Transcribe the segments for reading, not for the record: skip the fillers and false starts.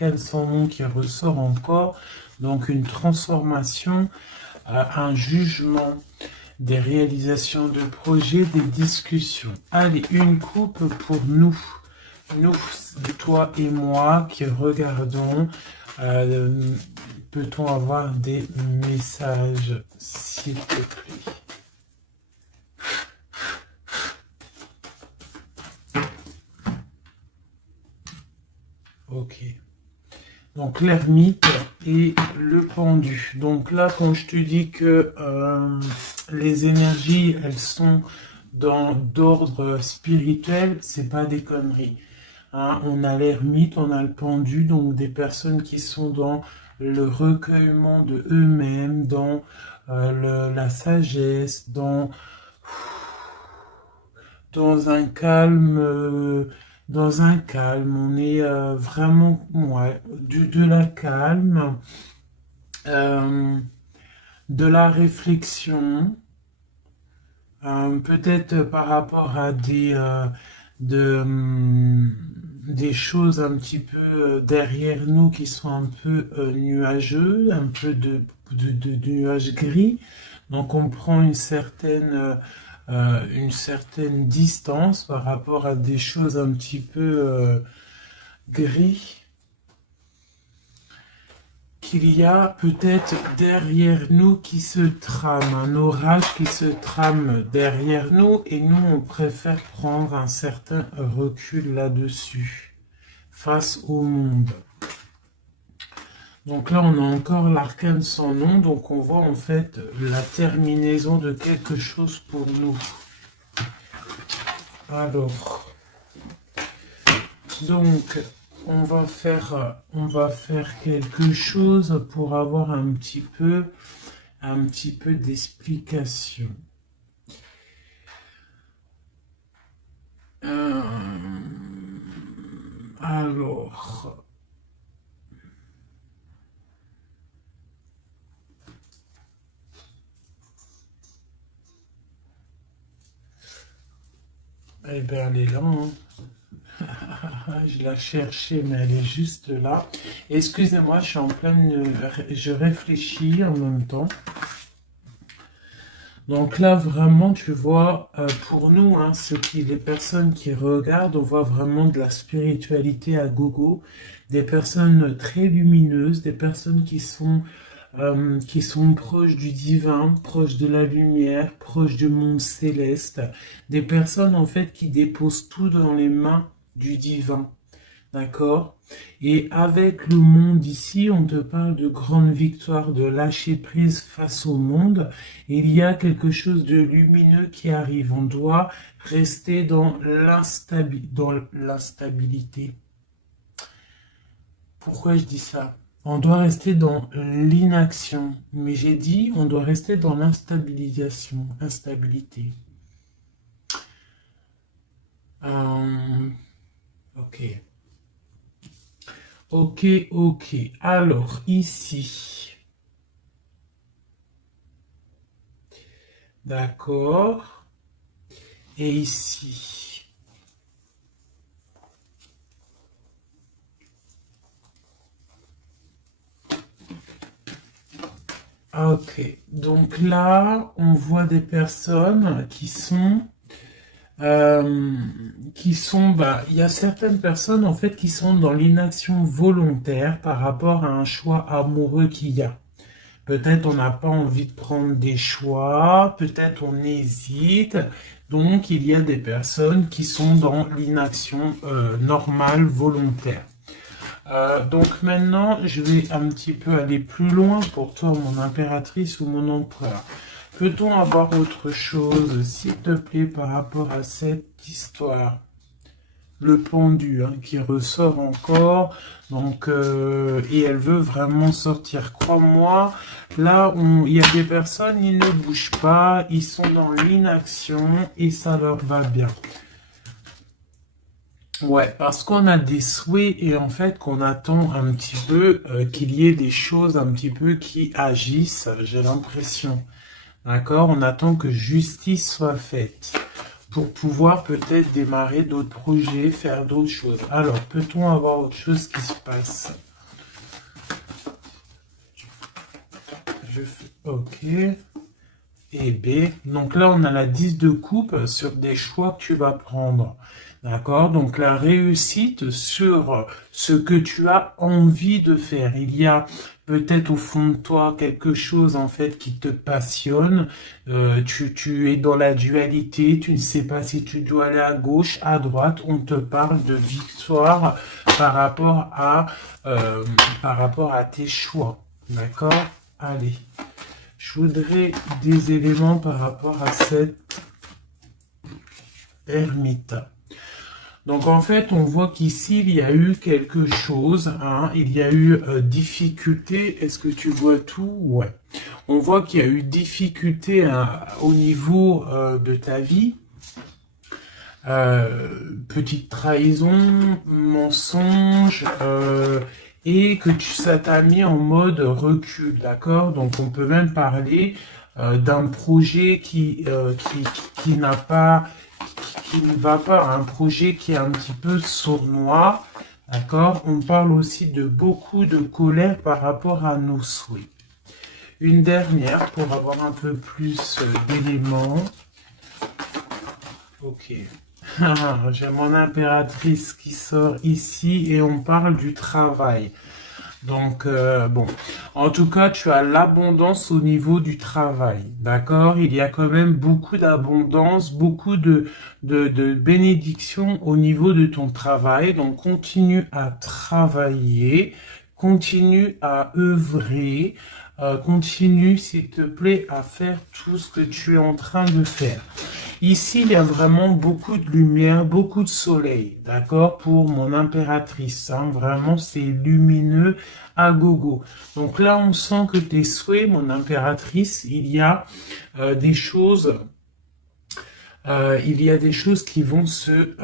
l'arcane sans nom qui ressort encore. Donc une transformation, un jugement, des réalisations de projets, des discussions. Allez, une coupe pour nous, toi et moi qui regardons. Peut-on avoir des messages, s'il te plaît? Ok. Donc l'ermite et le pendu. Donc là, quand je te dis que les énergies, elles sont d'ordre spirituel, c'est pas des conneries. Hein, on a l'ermite, on a le pendu, donc des personnes qui sont dans le recueillement de eux-mêmes, dans la sagesse, dans un calme. Dans un calme, on est vraiment, ouais, de la calme, de la réflexion, peut-être par rapport à des choses un petit peu derrière nous qui sont un peu nuageux, un peu de nuages gris. Donc on prend une certaine distance par rapport à des choses un petit peu gris qu'il y a peut-être derrière nous qui se trame, un orage qui se trame derrière nous et nous on préfère prendre un certain recul là-dessus face au monde. Donc là, on a encore l'arcane sans nom, donc on voit en fait la terminaison de quelque chose pour nous. Alors, donc, on va faire quelque chose pour avoir un petit peu d'explication. Alors... Eh bien, elle est là, hein. Je la cherchais, mais elle est juste là. Excusez-moi, je suis en pleine... Je réfléchis en même temps. Donc là, vraiment, tu vois, pour nous, hein, les personnes qui regardent, on voit vraiment de la spiritualité à gogo. Des personnes très lumineuses, des personnes qui sont proches du divin, proches de la lumière, proches du monde céleste, des personnes en fait qui déposent tout dans les mains du divin, d'accord? Et avec le monde ici, on te parle de grande victoire, de lâcher prise face au monde. Il y a quelque chose de lumineux qui arrive. On doit rester dans l'instabilité. Pourquoi je dis ça? On doit rester dans l'inaction. Mais j'ai dit, on doit rester dans instabilité. Ok. Ok. Alors, ici. D'accord. Et ici. Ok. Donc là, on voit des personnes qui sont... il y a certaines personnes en fait qui sont dans l'inaction volontaire par rapport à un choix amoureux qu'il y a. Peut-être on n'a pas envie de prendre des choix, peut-être on hésite. Donc il y a des personnes qui sont dans l'inaction normale, volontaire. Donc maintenant, je vais un petit peu aller plus loin pour toi, mon impératrice ou mon empereur. Peut-on avoir autre chose, s'il te plaît, par rapport à cette histoire? Le pendu hein, qui ressort encore, donc et elle veut vraiment sortir. Crois-moi, là, il y a des personnes, ils ne bougent pas, ils sont dans l'inaction et ça leur va bien. Ouais, parce qu'on a des souhaits et en fait qu'on attend un petit peu qu'il y ait des choses un petit peu qui agissent, j'ai l'impression. D'accord? On attend que justice soit faite pour pouvoir peut-être démarrer d'autres projets, faire d'autres choses. Alors, peut-on avoir autre chose qui se passe? Ok. Et B. Donc là, on a la 10 de coupe sur des choix que tu vas prendre. D'accord? Donc la réussite sur ce que tu as envie de faire. Il y a peut-être au fond de toi quelque chose en fait qui te passionne. Tu es dans la dualité. Tu ne sais pas si tu dois aller à gauche, à droite. On te parle de victoire par rapport à, par rapport à tes choix. D'accord? Allez. Je voudrais des éléments par rapport à cette ermite. Donc en fait, on voit qu'ici, il y a eu quelque chose, hein, il y a eu difficulté. Est-ce que tu vois tout? Ouais. On voit qu'il y a eu difficulté hein, au niveau de ta vie. Petite trahison, mensonge, et que ça t'a mis en mode recul, d'accord? Donc on peut même parler d'un projet qui n'a pas, qui ne va pas, un projet qui est un petit peu sournois, d'accord? On parle aussi de beaucoup de colère par rapport à nos souhaits. Une dernière pour avoir un peu plus d'éléments. Ok. J'ai mon impératrice qui sort ici et on parle du travail. Donc, bon, en tout cas, tu as l'abondance au niveau du travail, d'accord? Il y a quand même beaucoup d'abondance, beaucoup de bénédictions au niveau de ton travail. Donc, continue à travailler, continue à œuvrer, continue, s'il te plaît, à faire tout ce que tu es en train de faire. Ici, il y a vraiment beaucoup de lumière, beaucoup de soleil, d'accord, pour mon impératrice. Hein, vraiment, c'est lumineux à gogo. Donc là, on sent que tes souhaits, mon impératrice, des choses... il y a des choses qui vont se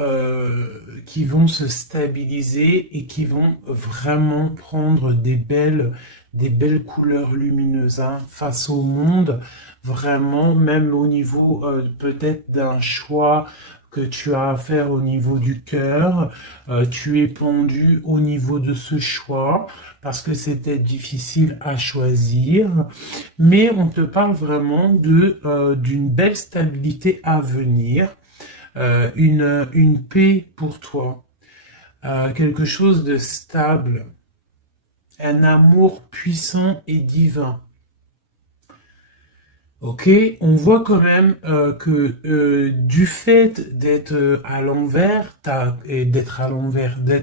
stabiliser et qui vont vraiment prendre des belles couleurs lumineuses hein, face au monde, vraiment, même au niveau peut-être d'un choix que tu as à faire au niveau du cœur, tu es pendu au niveau de ce choix parce que c'était difficile à choisir, mais on te parle vraiment d'une belle stabilité à venir, une paix pour toi, quelque chose de stable, un amour puissant et divin. Ok, on voit quand même que du fait d'être à l'envers, d'être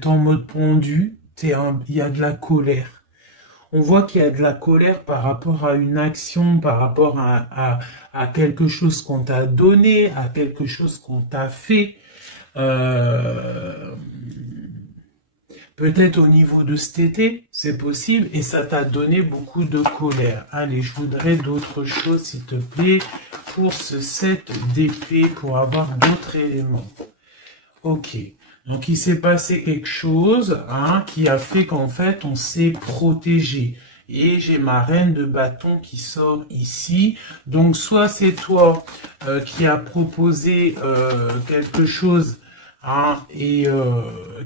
en mode pendu, il y a de la colère. On voit qu'il y a de la colère par rapport à une action, par rapport à quelque chose qu'on t'a donné, à quelque chose qu'on t'a fait. Peut-être au niveau de cet été, c'est possible, et ça t'a donné beaucoup de colère. Allez, je voudrais d'autres choses, s'il te plaît, pour ce set d'épée, pour avoir d'autres éléments. Ok. Donc, il s'est passé quelque chose hein, qui a fait qu'en fait, on s'est protégé. Et j'ai ma reine de bâton qui sort ici. Donc, soit c'est toi qui as proposé quelque chose hein, et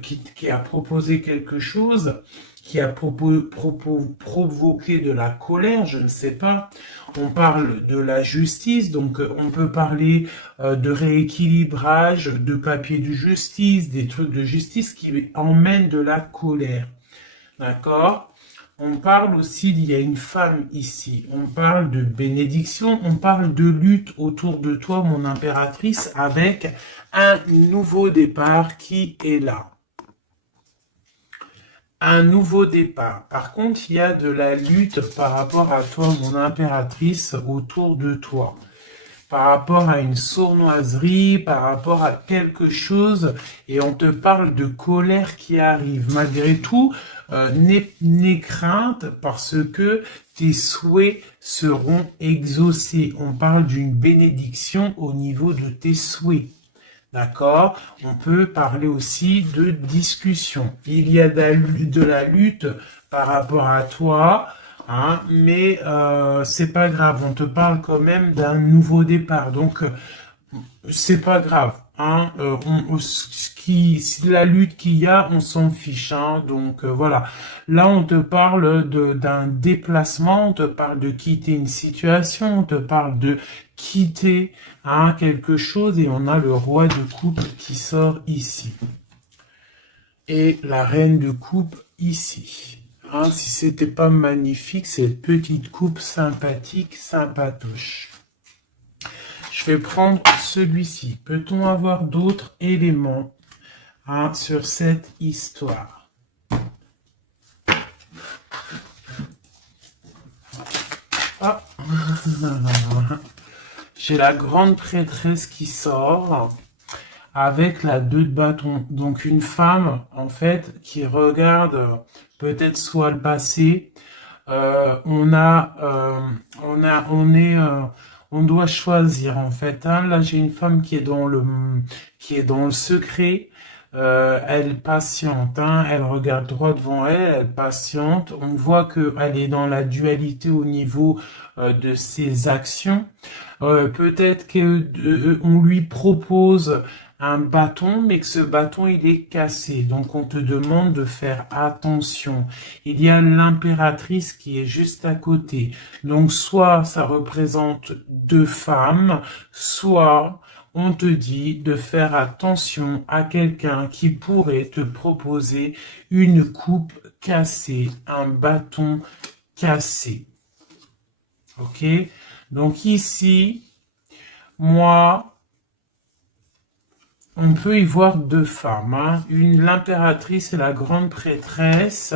qui a proposé quelque chose, qui a provoqué de la colère, je ne sais pas. On parle de la justice, donc on peut parler de rééquilibrage, de papier de justice, des trucs de justice qui emmènent de la colère. D'accord? On parle aussi, il y a une femme ici, on parle de bénédiction, on parle de lutte autour de toi, mon impératrice, avec un nouveau départ qui est là. Un nouveau départ. Par contre, il y a de la lutte par rapport à toi, mon impératrice, autour de toi. Par rapport à une sournoiserie, par rapport à quelque chose, et on te parle de colère qui arrive. Malgré tout, n'aie crainte parce que tes souhaits seront exaucés. On parle d'une bénédiction au niveau de tes souhaits. D'accord? On peut parler aussi de discussion. Il y a de la lutte par rapport à toi, hein, mais c'est pas grave. On te parle quand même d'un nouveau départ. Donc, c'est pas grave. Hein, la lutte qu'il y a, on s'en fiche. Hein, donc voilà. Là, on te parle d'un déplacement, on te parle de quitter une situation, on te parle de quitter quelque chose, et on a le roi de coupe qui sort ici. Et la reine de coupe ici. Hein, si c'était pas magnifique, cette petite coupe sympathique, sympatoche. Je vais prendre celui-ci. Peut-on avoir d'autres éléments sur cette histoire? Ah. J'ai la grande prêtresse qui sort avec la 2 de bâton. Donc une femme, en fait, qui regarde peut-être soit le passé. On doit choisir, en fait. Hein. Là, j'ai une femme qui est dans le secret. Elle patiente, hein. Elle regarde droit devant elle, elle patiente. On voit qu'elle est dans la dualité au niveau de ses actions. Peut-être qu'on lui propose un bâton, mais que ce bâton, il est cassé. Donc, on te demande de faire attention. Il y a l'impératrice qui est juste à côté. Donc, soit ça représente 2 femmes, soit on te dit de faire attention à quelqu'un qui pourrait te proposer une coupe cassée, un bâton cassé. Ok? Donc ici, moi, on peut y voir 2 femmes, hein. L'impératrice et la grande prêtresse.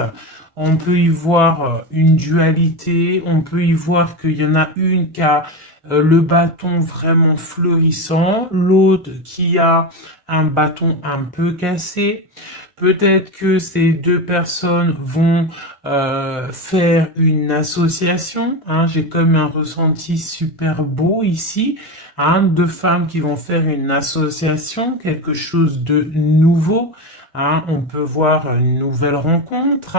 On peut y voir une dualité. On peut y voir qu'il y en a une qui a le bâton vraiment fleurissant, l'autre qui a un bâton un peu cassé. Peut-être que ces 2 personnes vont faire une association. Hein. J'ai comme un ressenti super beau ici. Hein, 2 femmes qui vont faire une association, quelque chose de nouveau. Hein. On peut voir une nouvelle rencontre,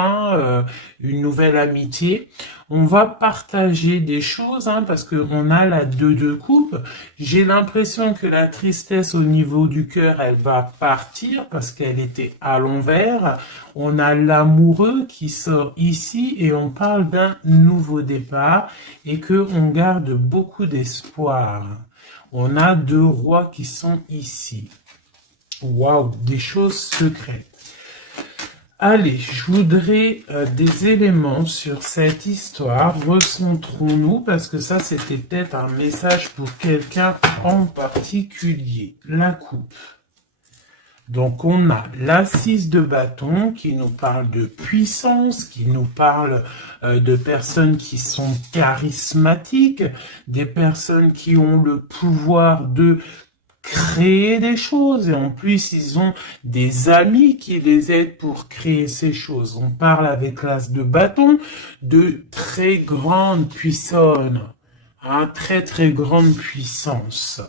une nouvelle amitié. On va partager des choses, parce qu'on a la 2 de coupe. J'ai l'impression que la tristesse au niveau du cœur, elle va partir parce qu'elle était à l'envers. On a l'amoureux qui sort ici et on parle d'un nouveau départ et qu'on garde beaucoup d'espoir. On a 2 rois qui sont ici. Waouh, des choses secrètes. Allez, je voudrais des éléments sur cette histoire. Recentrons-nous, parce que ça, c'était peut-être un message pour quelqu'un en particulier. La coupe. Donc, on a la 6 de bâton qui nous parle de puissance, qui nous parle de personnes qui sont charismatiques, des personnes qui ont le pouvoir de créer des choses, et en plus ils ont des amis qui les aident pour créer ces choses. On parle avec l'as de bâton de très grande puissance, très très grande puissance.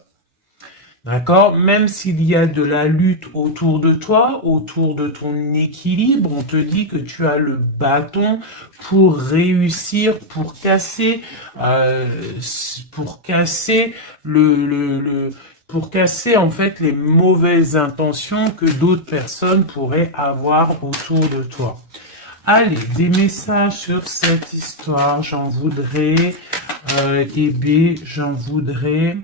D'accord? Même s'il y a de la lutte autour de toi, autour de ton équilibre, on te dit que tu as le bâton pour réussir, pour casser en fait les mauvaises intentions que d'autres personnes pourraient avoir autour de toi. Allez, des messages sur cette histoire, j'en voudrais, j'en voudrais.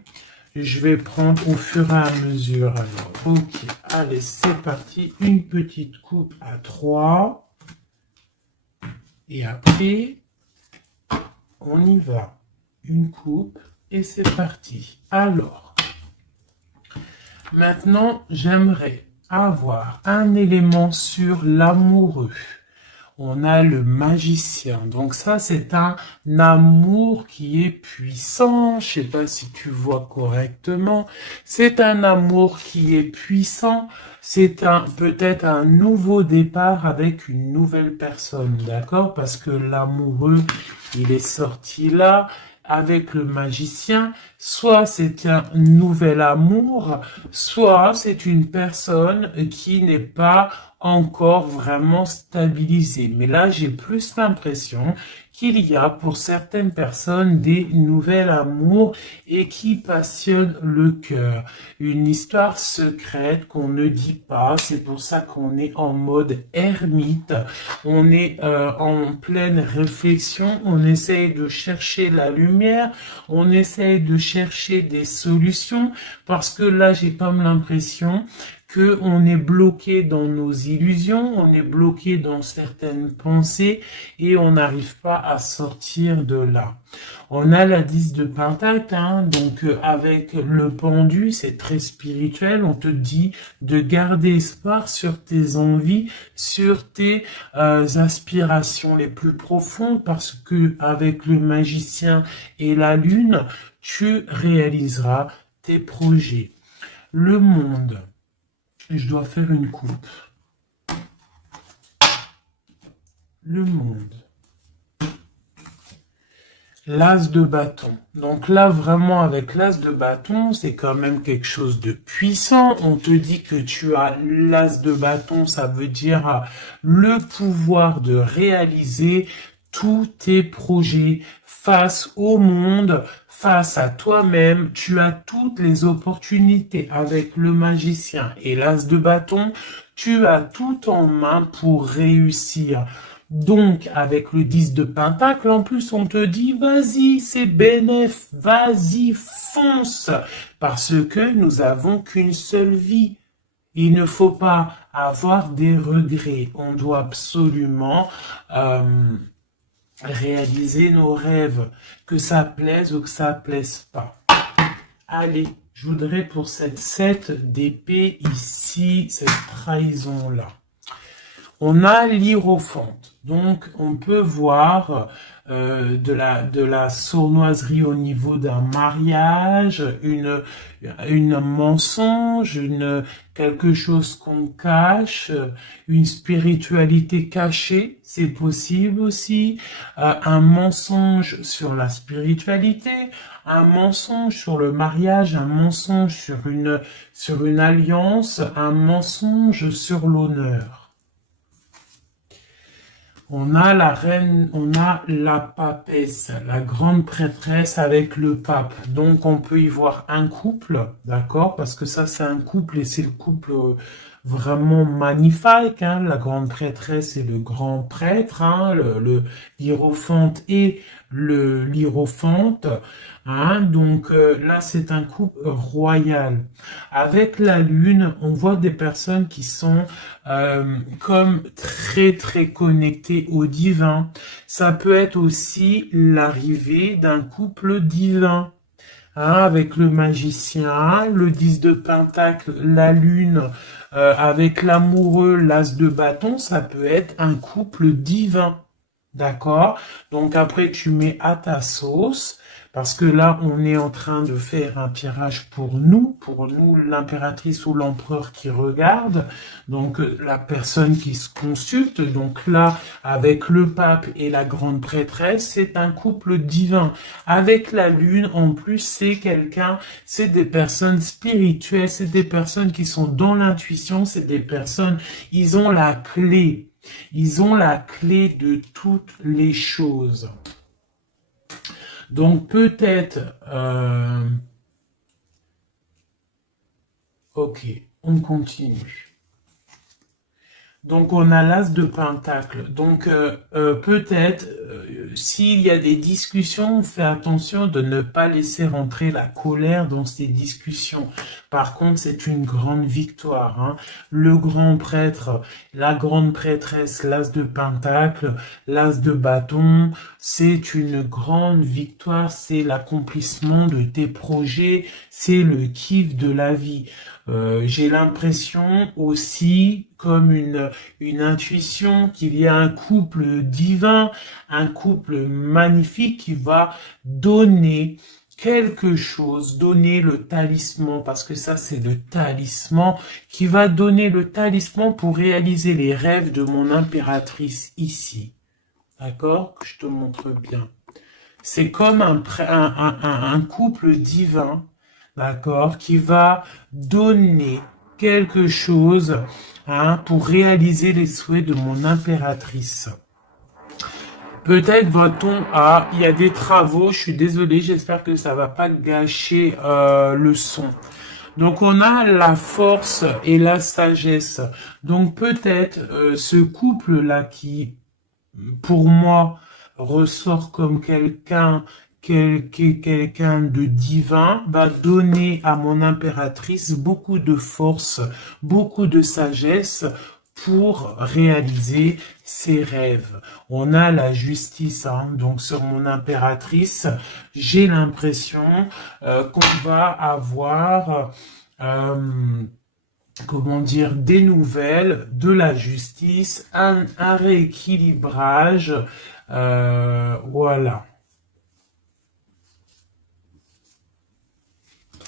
Je vais prendre au fur et à mesure. Alors, ok, allez, c'est parti. Une petite coupe à 3. Et après, on y va. Une coupe et c'est parti. Alors, maintenant, j'aimerais avoir un élément sur l'amoureux. On a le magicien. Donc ça, c'est un amour qui est puissant. Je sais pas si tu vois correctement. C'est un amour qui est puissant. C'est peut-être un nouveau départ avec une nouvelle personne. D'accord? Parce que l'amoureux, il est sorti là. Avec le magicien, soit c'est un nouvel amour, soit c'est une personne qui n'est pas encore vraiment stabilisé. Mais là, j'ai plus l'impression qu'il y a pour certaines personnes des nouvelles amours et qui passionnent le cœur. Une histoire secrète qu'on ne dit pas, c'est pour ça qu'on est en mode ermite, on est en pleine réflexion, on essaye de chercher la lumière, on essaye de chercher des solutions, parce que là j'ai comme l'impression que on est bloqué dans nos illusions, on est bloqué dans certaines pensées et on n'arrive pas à sortir de là. On a la 10 de Pentacle, hein, donc avec le pendu, c'est très spirituel, on te dit de garder espoir sur tes envies, sur tes aspirations les plus profondes, parce que avec le magicien et la lune, tu réaliseras tes projets. Le monde. Je dois faire une coupe. Le monde. L'as de bâton. Donc là, vraiment, avec l'as de bâton, c'est quand même quelque chose de puissant. On te dit que tu as l'as de bâton, ça veut dire le pouvoir de réaliser tous tes projets face au monde, face à toi-même. Tu as toutes les opportunités avec le magicien et l'as de bâton. Tu as tout en main pour réussir. Donc, avec le 10 de Pentacle, en plus, on te dit, vas-y, c'est bénéf, vas-y, fonce, parce que nous avons qu'une seule vie. Il ne faut pas avoir des regrets. On doit absolument réaliser nos rêves, que ça plaise ou que ça plaise pas. Allez, je voudrais pour cette 7 d'épée ici, cette trahison-là. On a l'hiérophante, donc on peut voir de la sournoiserie au niveau d'un mariage, une mensonge, quelque chose qu'on cache, une spiritualité cachée, c'est possible aussi, un mensonge sur la spiritualité, un mensonge sur le mariage, un mensonge sur une alliance, un mensonge sur l'honneur. On a la reine, on a la papesse, la grande prêtresse avec le pape. Donc on peut y voir un couple, d'accord? Parce que ça c'est un couple et c'est le couple vraiment magnifique, hein? La grande prêtresse et le grand prêtre, hein? Le hiérophante et le l'hiérophante. Hein? Donc là c'est un couple royal. Avec la lune, on voit des personnes qui sont comme très très connectées au divin. Ça peut être aussi l'arrivée d'un couple divin. Hein, avec le magicien, le 10 de Pentacle, la lune, avec l'amoureux, l'as de bâton, ça peut être un couple divin. D'accord? Donc après, tu mets à ta sauce, parce que là, on est en train de faire un tirage pour nous l'impératrice ou l'empereur qui regarde, donc la personne qui se consulte. Donc là, avec le pape et la grande prêtresse, c'est un couple divin. Avec la lune, en plus, c'est des personnes spirituelles, c'est des personnes qui sont dans l'intuition, c'est des personnes, ils ont la clé. Ils ont la clé de toutes les choses. Donc peut-être... ok, on continue. Donc on a l'as de Pentacle. Donc peut-être s'il y a des discussions, fais attention de ne pas laisser rentrer la colère dans ces discussions. Par contre, c'est une grande victoire. Hein. Le grand prêtre, la grande prêtresse, l'as de Pentacle, l'as de bâton, c'est une grande victoire. C'est l'accomplissement de tes projets, c'est le kiff de la vie. J'ai l'impression aussi, comme une intuition, qu'il y a un couple divin, un couple magnifique qui va donner quelque chose, donner le talisman, parce que ça c'est le talisman, qui va donner le talisman pour réaliser les rêves de mon impératrice ici. D'accord? Je te montre bien. C'est comme un couple divin, d'accord, qui va donner quelque chose hein, pour réaliser les souhaits de mon impératrice. Peut-être va-t-on il y a des travaux, je suis désolé, j'espère que ça va pas gâcher le son. Donc on a la force et la sagesse. Donc peut-être ce couple-là qui, pour moi, ressort comme quelqu'un de divin, va donner à mon impératrice beaucoup de force, beaucoup de sagesse pour réaliser ses rêves. On a la justice, hein, donc sur mon impératrice, j'ai l'impression qu'on va avoir comment dire, des nouvelles, de la justice, un rééquilibrage, voilà.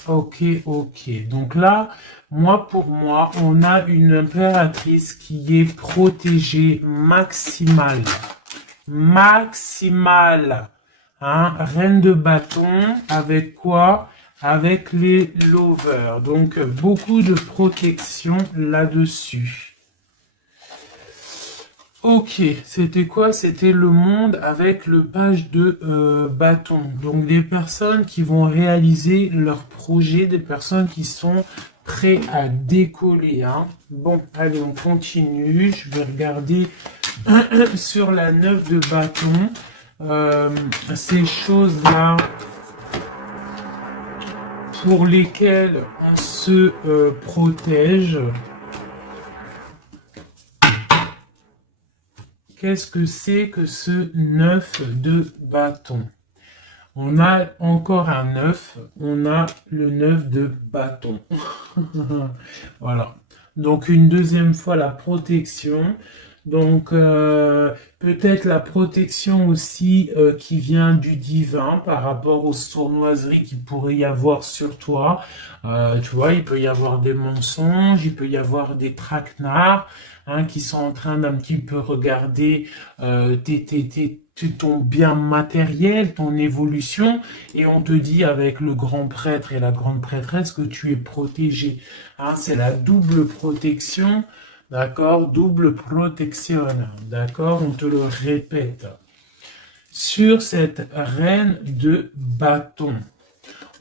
Ok, ok. Donc là, pour moi, on a une impératrice qui est protégée maximale. Maximale. Hein? Reine de bâton, avec quoi? Avec les lovers. Donc, beaucoup de protection là-dessus. Ok, c'était quoi? C'était le monde avec le page de bâton. Donc des personnes qui vont réaliser leur projet, des personnes qui sont prêts à décoller. Hein. Bon, allez, on continue. Je vais regarder sur la 9 de bâton. Ces choses-là pour lesquelles on se protège. Qu'est-ce que c'est que ce 9 de bâton? On a encore un 9, on a le 9 de bâton. Voilà. Donc une deuxième fois la protection. Donc peut-être la protection aussi qui vient du divin par rapport aux sournoiseries qu'il pourrait y avoir sur toi. Tu vois, il peut y avoir des mensonges, il peut y avoir des traquenards hein, qui sont en train d'un petit peu regarder ton bien matériel, ton évolution, et on te dit avec le grand prêtre et la grande prêtresse que tu es protégé. Hein, c'est la double protection. D'accord? Double protection. D'accord? On te le répète. Sur cette reine de bâton,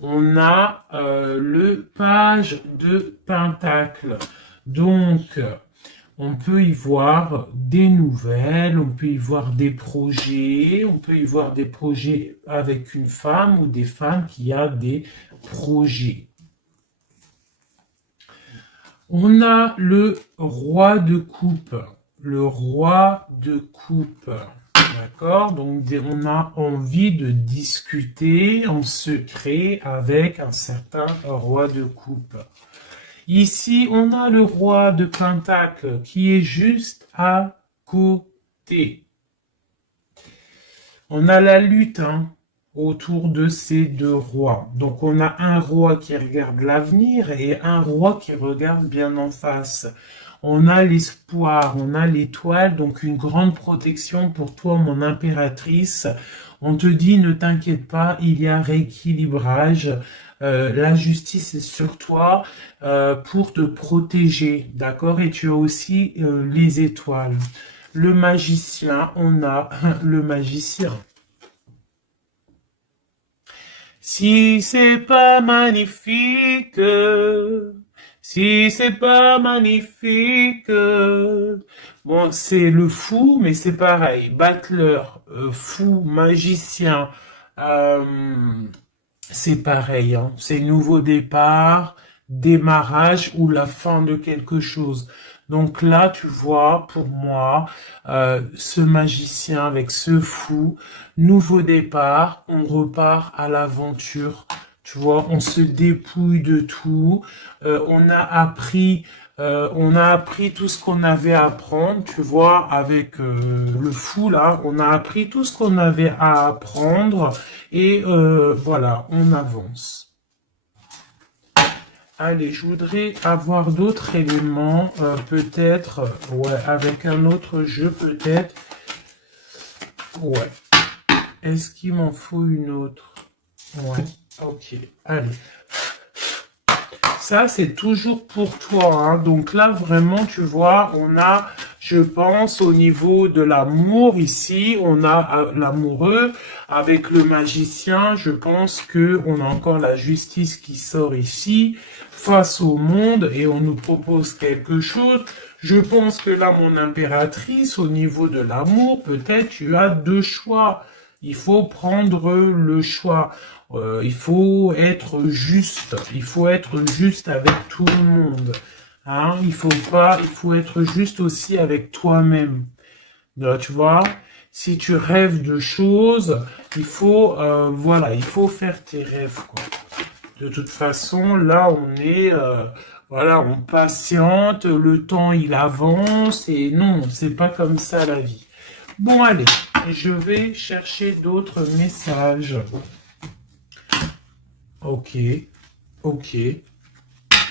on a le page de pentacle. Donc, on peut y voir des nouvelles, on peut y voir des projets, on peut y voir des projets avec une femme ou des femmes qui a des projets. On a le roi de coupe. Le roi de coupe. D'accord? Donc, on a envie de discuter en secret avec un certain roi de coupe. Ici, on a le roi de pentacle qui est juste à côté. On a la lutte, hein, autour de ces deux rois. Donc on a un roi qui regarde l'avenir et un roi qui regarde bien en face. On a l'espoir, on a l'étoile, donc une grande protection pour toi, mon impératrice. On te dit, ne t'inquiète pas, il y a rééquilibrage. La justice est sur toi pour te protéger, d'accord? Et tu as aussi les étoiles. Le magicien, on a le magicien. Si c'est pas magnifique, si c'est pas magnifique, bon, c'est le fou, mais c'est pareil. Battleur, fou, magicien, c'est pareil. Hein. C'est nouveau départ, démarrage ou la fin de quelque chose. Donc là, tu vois, pour moi, ce magicien avec ce fou, nouveau départ, on repart à l'aventure. Tu vois, on se dépouille de tout. On a appris tout ce qu'on avait à apprendre. Tu vois, avec le fou là, on a appris tout ce qu'on avait à apprendre et voilà, on avance. Allez, je voudrais avoir d'autres éléments, peut-être, ouais, avec un autre jeu, peut-être. Ouais. Est-ce qu'il m'en faut une autre? Ouais, ok, allez. ça, c'est toujours pour toi, hein. Donc là, vraiment, tu vois, on a, je pense, au niveau de l'amour ici, on a l'amoureux avec le magicien. Je pense que on a encore la justice qui sort ici face au monde et on nous propose quelque chose. Je pense que là, mon impératrice, au niveau de l'amour, peut-être tu as deux choix. Il faut prendre le choix. Il faut être juste. Il faut être juste avec tout le monde. Hein? Il faut être juste aussi avec toi-même. Tu vois, si tu rêves de choses, voilà, il faut faire tes rêves, quoi. De toute façon, là, voilà, on patiente, le temps, il avance, et non, c'est pas comme ça la vie. Bon, allez, je vais chercher d'autres messages. Ok, ok.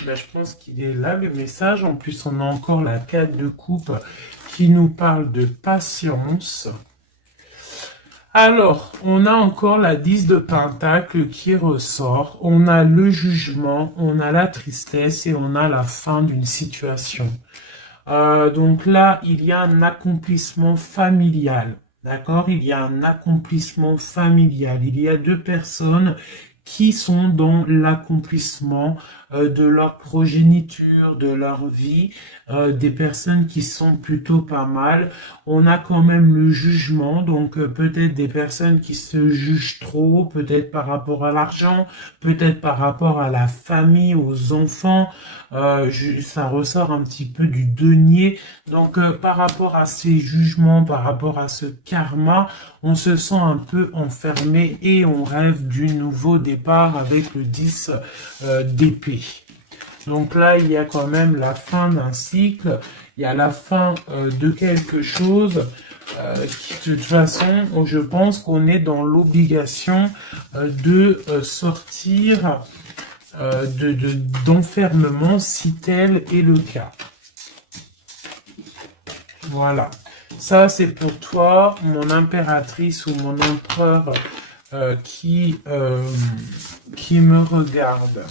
Là, je pense qu'il est là, le message. En plus, on a encore la 4 de coupe qui nous parle de patience. Alors, on a encore la 10 de pentacle qui ressort. On a le jugement, on a la tristesse et on a la fin d'une situation. Donc là, il y a un accomplissement familial. D'accord? Il y a un accomplissement familial. Il y a deux personnes qui sont dans l'accomplissement de leur progéniture, de leur vie, des personnes qui sont plutôt pas mal. On a quand même le jugement, donc peut-être des personnes qui se jugent trop, peut-être par rapport à l'argent, peut-être par rapport à la famille, aux enfants. Ça ressort un petit peu du denier. Donc par rapport à ces jugements, par rapport à ce karma, on se sent un peu enfermé et on rêve du nouveau départ avec le 10 d'épée. Donc là, il y a quand même la fin d'un cycle, il y a la fin de quelque chose qui, de toute façon, je pense qu'on est dans l'obligation de sortir d'enfermement si tel est le cas. Voilà. Ça, c'est pour toi, mon impératrice ou mon empereur qui me regarde.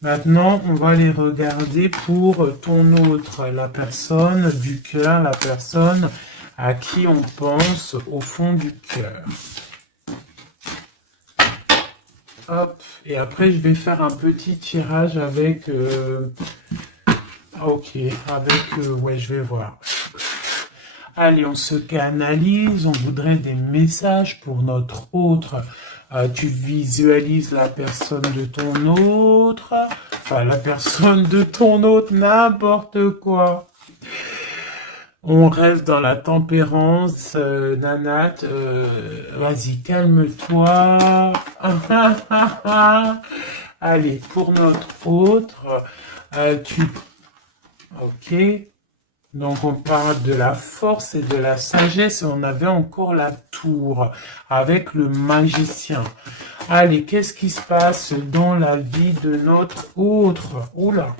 Maintenant, on va les regarder pour ton autre, la personne du cœur, la personne à qui on pense au fond du cœur. Hop, et après je vais faire un petit tirage avec... ok, avec... ouais, je vais voir. Allez, on se canalise, on voudrait des messages pour notre autre. Tu visualises la personne de ton autre, enfin la personne de ton autre, n'importe quoi. On reste dans la tempérance, Nanat, vas-y, calme-toi. Allez, pour notre autre, ok. Donc on parle de la force et de la sagesse et on avait encore la tour avec le magicien. Allez, qu'est-ce qui se passe dans la vie de notre autre? Oula!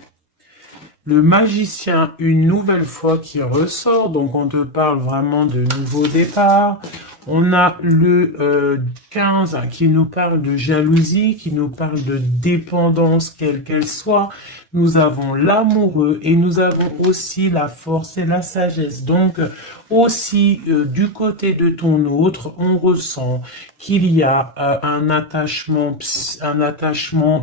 Le magicien, une nouvelle fois qui ressort, donc on te parle vraiment de nouveau départ. On a le 15 qui nous parle de jalousie, qui nous parle de dépendance, quelle qu'elle soit. Nous avons l'amoureux et nous avons aussi la force et la sagesse. Donc, aussi, du côté de ton autre, on ressent qu'il y a un attachement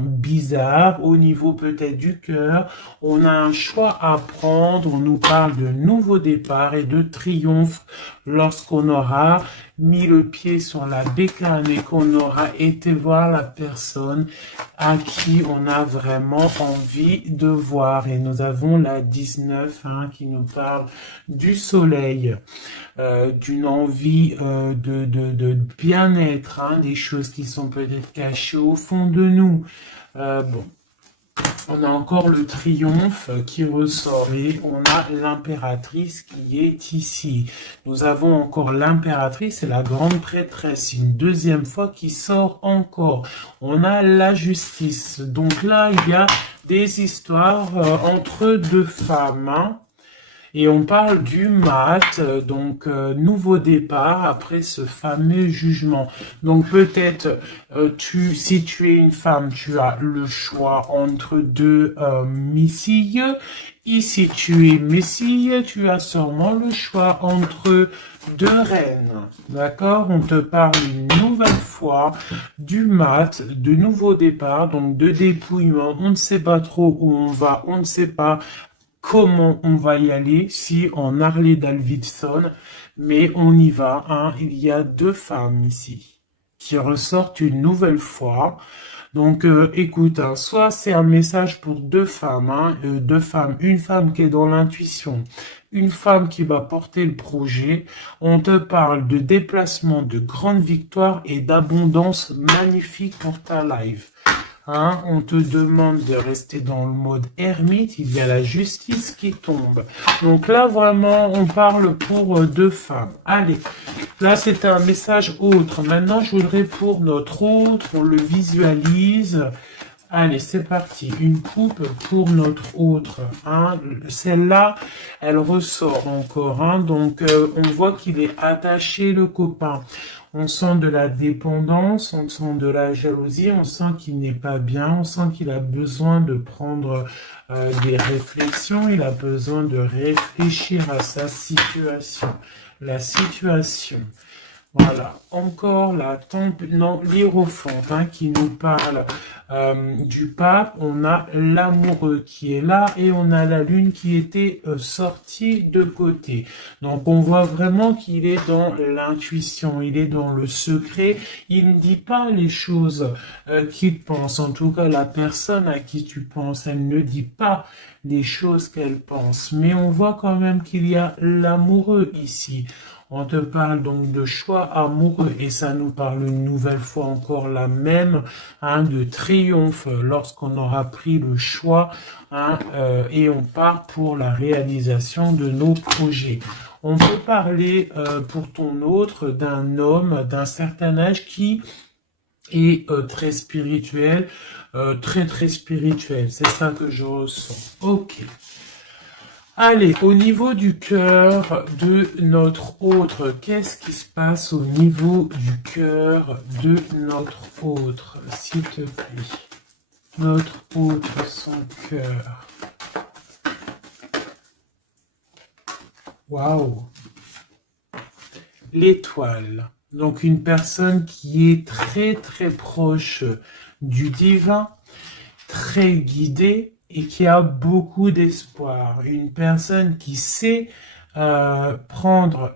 bizarre au niveau peut-être du cœur. On a un choix à prendre. On nous parle de nouveau départ et de triomphe lorsqu'on aura mis le pied sur la bécane et qu'on aura été voir la personne à qui on a vraiment envie de voir. Et nous avons la 19 qui nous parle du soleil, d'une envie de bien-être, des choses qui sont peut-être cachées au fond de nous. Bon. On a encore le triomphe qui ressort et on a l'impératrice qui est ici. Nous avons encore l'impératrice et la grande prêtresse, une deuxième fois qui sort encore. On a la justice. Donc là, il y a des histoires entre deux femmes. Et on parle du mat, donc nouveau départ après ce fameux jugement. Donc peut-être, si tu es une femme, tu as le choix entre deux missiles. Ici, tu es missile, tu as sûrement le choix entre deux reines. D'accord? On te parle une nouvelle fois du mat, de nouveau départ, donc de dépouillement. On ne sait pas trop où on va, on ne sait pas comment on va y aller, si en Harley Davidson, mais on y va, hein. Il y a deux femmes ici qui ressortent une nouvelle fois. Donc, écoute, hein, soit c'est un message pour deux femmes, hein, une femme qui est dans l'intuition, une femme qui va porter le projet. On te parle de déplacement, de grandes victoires et d'abondance magnifique pour ta life. Hein, on te demande de rester dans le mode ermite, il y a la justice qui tombe. Donc là, vraiment, on parle pour deux femmes. Allez, là, c'est un message autre. Maintenant, je voudrais pour notre autre, on le visualise. Allez, c'est parti. Une coupe pour notre autre. Hein. Celle-là, elle ressort encore. Hein. Donc, on voit qu'il est attaché, le copain. On sent de la dépendance, on sent de la jalousie, on sent qu'il n'est pas bien, on sent qu'il a besoin de prendre des réflexions, il a besoin de réfléchir à sa situation. La situation. Voilà, encore la l'hiérophante hein, qui nous parle du pape. On a l'amoureux qui est là et on a la lune qui était sortie de côté. Donc on voit vraiment qu'il est dans l'intuition, il est dans le secret. Il ne dit pas les choses qu'il pense. En tout cas, la personne à qui tu penses, elle ne dit pas les choses qu'elle pense. Mais on voit quand même qu'il y a l'amoureux ici. On te parle donc de choix amoureux et ça nous parle une nouvelle fois encore la même, hein, de triomphe lorsqu'on aura pris le choix hein, et on part pour la réalisation de nos projets. On peut parler pour ton autre d'un homme d'un certain âge qui est très spirituel, très spirituel. C'est ça que je ressens. Ok. Allez, au niveau du cœur de notre autre, qu'est-ce qui se passe au niveau du cœur de notre autre, s'il te plaît? Notre autre, son cœur. Waouh! L'étoile. Donc une personne qui est très proche du divin, très guidée, et qui a beaucoup d'espoir. Une personne qui sait prendre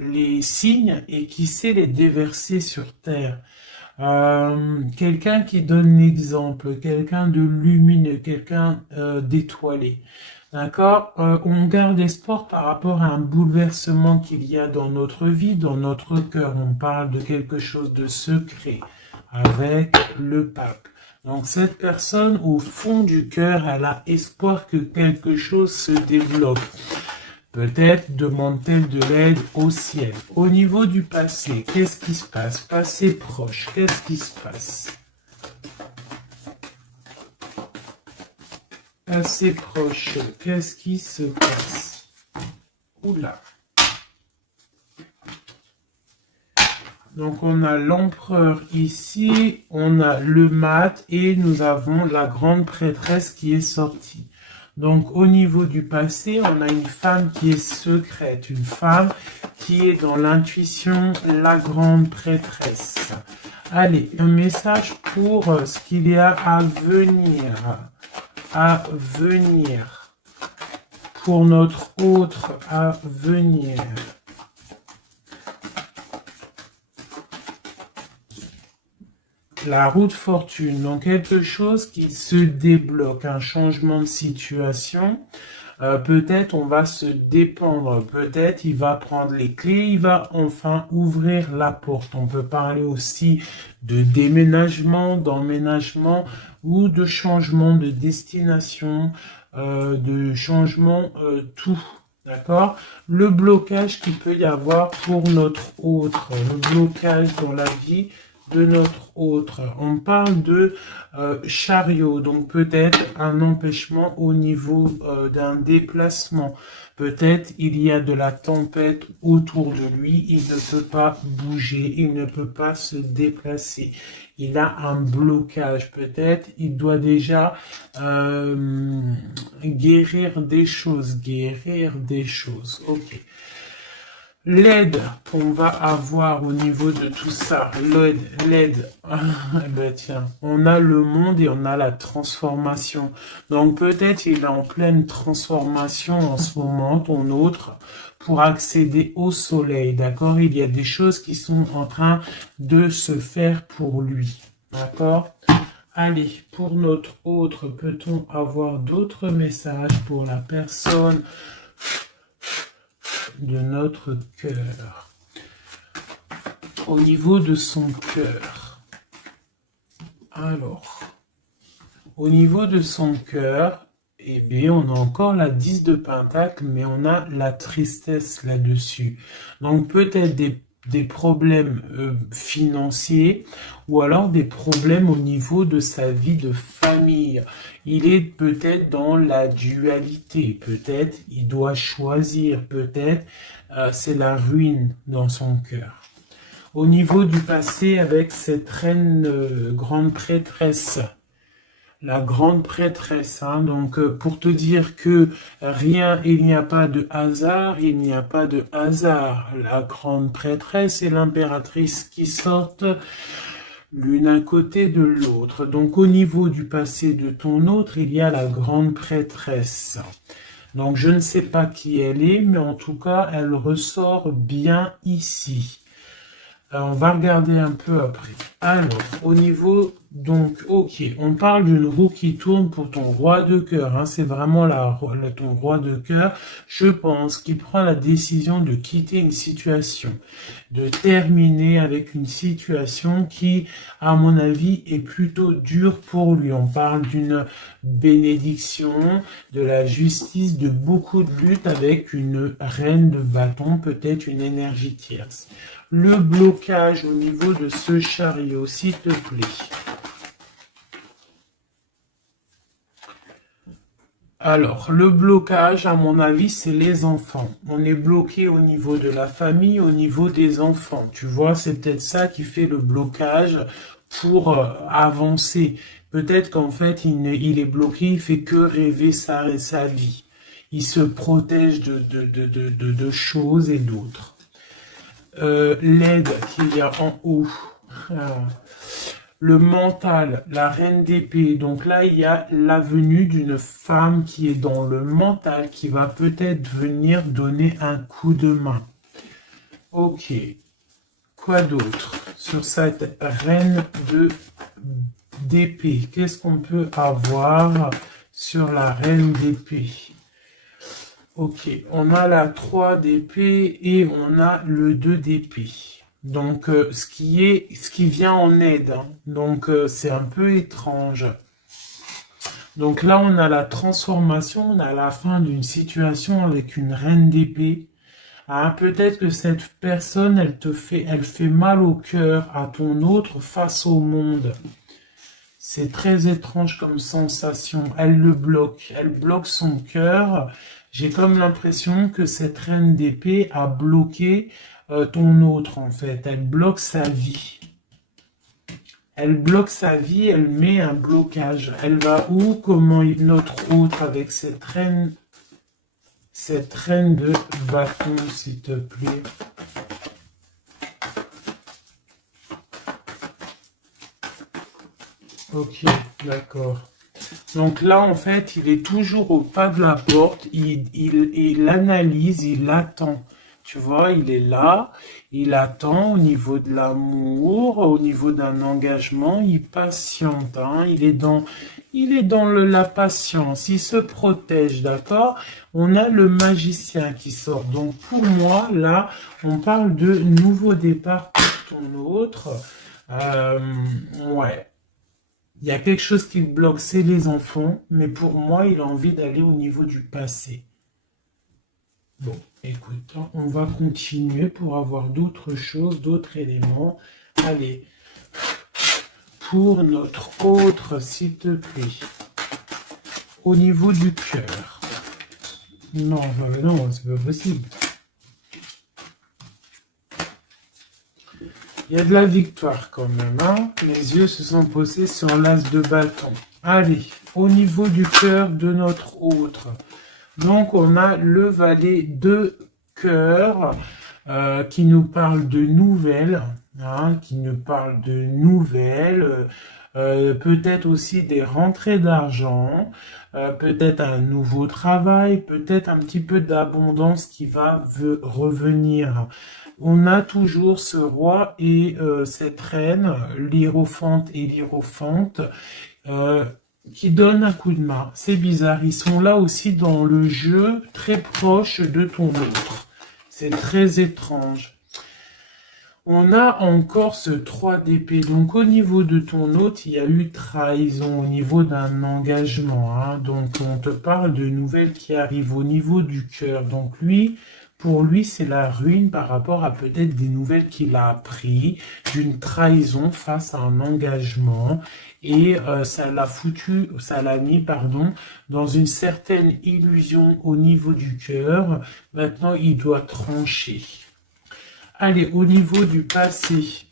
les signes et qui sait les déverser sur terre. Quelqu'un qui donne l'exemple, quelqu'un de lumineux, quelqu'un d'étoilé. D'accord? On garde espoir par rapport à un bouleversement qu'il y a dans notre vie, dans notre cœur. On parle de quelque chose de secret avec le pape. Donc cette personne, au fond du cœur, elle a espoir que quelque chose se développe. Peut-être demande-t-elle de l'aide au ciel. Au niveau du passé, qu'est-ce qui se passe? Passé proche, qu'est-ce qui se passe? Passé proche, qu'est-ce qui se passe? Oula. Donc on a l'empereur ici, on a le mat et nous avons la grande prêtresse qui est sortie. Donc au niveau du passé, on a une femme qui est secrète, une femme qui est dans l'intuition, la grande prêtresse. Allez, un message pour ce qu'il y a à venir. Pour notre autre à venir. La roue de fortune, donc quelque chose qui se débloque, un changement de situation. Peut-être on va se dépendre, peut-être il va prendre les clés, il va enfin ouvrir la porte. On peut parler aussi de déménagement, d'emménagement ou de changement de destination, de changement tout. D'accord? Le blocage qu'il peut y avoir pour notre autre, le blocage dans la vie de notre autre, on parle de chariot, donc peut-être un empêchement au niveau d'un déplacement. Peut-être il y a de la tempête autour de lui, il ne peut pas bouger, il ne peut pas se déplacer. Il a un blocage, peut-être il doit déjà guérir des choses, ok. L'aide qu'on va avoir au niveau de tout ça, l'aide, ben tiens, on a le monde et on a la transformation. Donc peut-être il est en pleine transformation en ce moment, ton autre, pour accéder au soleil, d'accord? Il y a des choses qui sont en train de se faire pour lui, d'accord? Allez, pour notre autre, peut-on avoir d'autres messages pour la personne de notre cœur? Au niveau de son cœur. Alors, au niveau de son cœur, eh bien, on a encore la 10 de Pentacle, mais on a la tristesse là-dessus. Donc, peut-être des problèmes financiers ou alors des problèmes au niveau de sa vie de famille. Il est peut-être dans la dualité, peut-être il doit choisir, peut-être c'est la ruine dans son cœur. Au niveau du passé avec cette reine grande prêtresse, la grande prêtresse, hein, donc pour te dire que rien, il n'y a pas de hasard, il n'y a pas de hasard. La grande prêtresse et l'impératrice qui sortent l'une à côté de l'autre. Donc au niveau du passé de ton autre, il y a la grande prêtresse. Donc je ne sais pas qui elle est, mais en tout cas, elle ressort bien ici. On va regarder un peu après. Alors, au niveau, donc, ok, on parle d'une roue qui tourne pour ton roi de cœur. Hein, c'est vraiment ton roi de cœur. Je pense qu'il prend la décision de quitter une situation, de terminer avec une situation qui, à mon avis, est plutôt dure pour lui. On parle d'une bénédiction, de la justice, de beaucoup de luttes avec une reine de bâton, peut-être une énergie tierce. Le blocage au niveau de ce chariot, s'il te plaît. Alors, le blocage, à mon avis, c'est les enfants. On est bloqué au niveau de la famille, au niveau des enfants. Tu vois, c'est peut-être ça qui fait le blocage pour avancer. Peut-être qu'en fait, il est bloqué, il fait que rêver sa vie. Il se protège de choses et d'autres. L'aide qu'il y a en haut, le mental, la reine d'épée. Donc là, il y a la venue d'une femme qui est dans le mental, qui va peut-être venir donner un coup de main. Ok. Quoi d'autre sur cette reine d'épée? Qu'est-ce qu'on peut avoir sur la reine d'épée? Ok, on a la 3 d'épée et on a le 2 d'épée. Donc, ce qui vient en aide. Hein. Donc, c'est un peu étrange. Donc là, on a la transformation, on a la fin d'une situation avec une reine d'épée. Ah, peut-être que cette personne, elle fait mal au cœur à ton autre face au monde. C'est très étrange comme sensation. Elle bloque son cœur. J'ai comme l'impression que cette reine d'épée a bloqué ton autre en fait. Elle bloque sa vie. Elle bloque sa vie, elle met un blocage. Elle va où? Comment notre autre avec cette reine de bâton, s'il te plaît. Ok, d'accord. Donc là, en fait, il est toujours au pas de la porte, il analyse, il attend. Tu vois, il est là, il attend au niveau de l'amour, au niveau d'un engagement, il patiente, hein, il est dans la patience, il se protège, d'accord? On a le magicien qui sort. Donc pour moi, là, on parle de nouveau départ pour ton autre. Ouais. Il y a quelque chose qui le bloque, c'est les enfants, mais pour moi, il a envie d'aller au niveau du passé. Bon, écoute, on va continuer pour avoir d'autres choses, d'autres éléments. Allez, pour notre autre, s'il te plaît. Au niveau du cœur. Non, non, c'est pas possible. Il y a de la victoire quand même, hein. Les yeux se sont posés sur l'as de bâton. Allez, au niveau du cœur de notre autre. Donc, on a le valet de cœur qui nous parle de nouvelles, hein, peut-être aussi des rentrées d'argent, peut-être un nouveau travail, peut-être un petit peu d'abondance qui va revenir. On a toujours ce roi et cette reine, l'hiérophante et l'hiérophante, qui donnent un coup de main. C'est bizarre, ils sont là aussi dans le jeu, très proche de ton autre. C'est très étrange. On a encore ce 3 d'épée. Donc au niveau de ton hôte, il y a eu trahison au niveau d'un engagement, hein. Donc on te parle de nouvelles qui arrivent au niveau du cœur. Donc lui, pour lui, c'est la ruine par rapport à peut-être des nouvelles qu'il a appris, d'une trahison face à un engagement. Et ça l'a mis, dans une certaine illusion au niveau du cœur. Maintenant, il doit trancher. Allez, au niveau du passé.